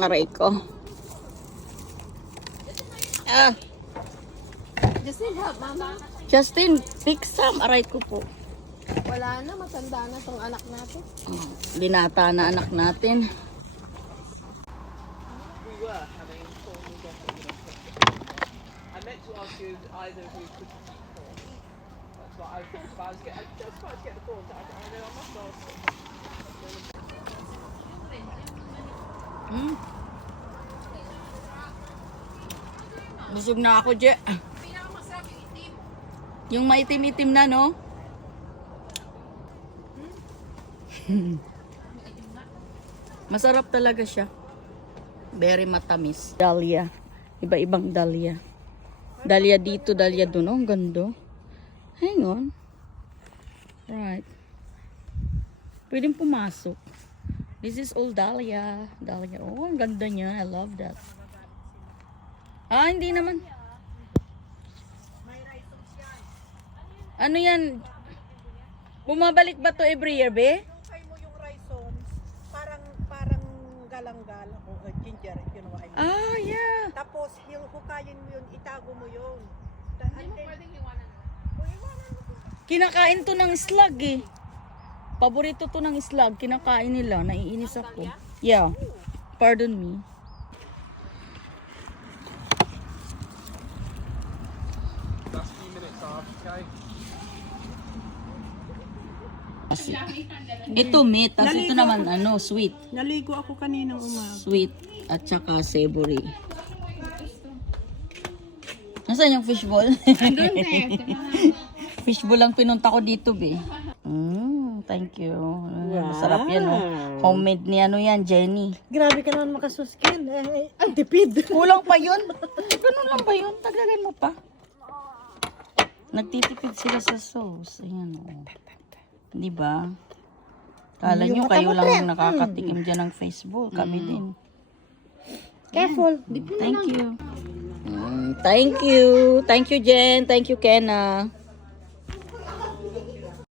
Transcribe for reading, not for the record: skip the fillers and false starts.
Aray ko. Ah. Justin, help, mama. Justin, pick some. Aray ko po. Wala na, matanda na tong anak natin. Binata na anak natin. We were having formal getting. I meant to ask you either of you could keep form. That's what I thought about. I just tried to get the form. I know I must ask. Busog na ako, Je. Yung maitim-itim na, no? Masarap talaga siya. Very matamis. Dahlia. Iba-ibang dahlia. Dahlia dito, dahlia doon. Oh, ang ganda. Hang on. Right. Pwedeng pumasok. This is all dahlia. Dahlia. Oh, ang ganda niya. I love that. Ah, hindi naman. Ano yan? Bumabalik ba to every year, be? Kay mo yung rhizomes, parang galang-gala o ginger, you know what I mean. Ah, yeah. Tapos hukayin mo yun, itago mo yun. Hindi mo pwedeng iwanan. Kinakain to ng slug eh. Paborito to ng slug. Kinakain nila. Naiinis ako. Yeah. Pardon me. Last few minutes off, okay? Ito meat. Tapos ito naman ano, sweet. Naligo ako kaninang umaga. Sweet at saka savory. Nasaan yung fishball? Fishball lang pinunta ko dito, be. Thank you. Masarap yan, oh. Homemade ni ano yan, Jenny. Grabe ka naman makasuskin. Ang tipid. Kulang pa yun. Ganun lang ba yun? Tagagan mo pa. Nagtitipid sila sa sauce. Ayan, oh. Di ba? Kala nyo kayo lang nakakatikim dyan ng Facebook. Kami din. Careful. Thank you. Thank you. Thank you, Jen. Thank you, Kenna.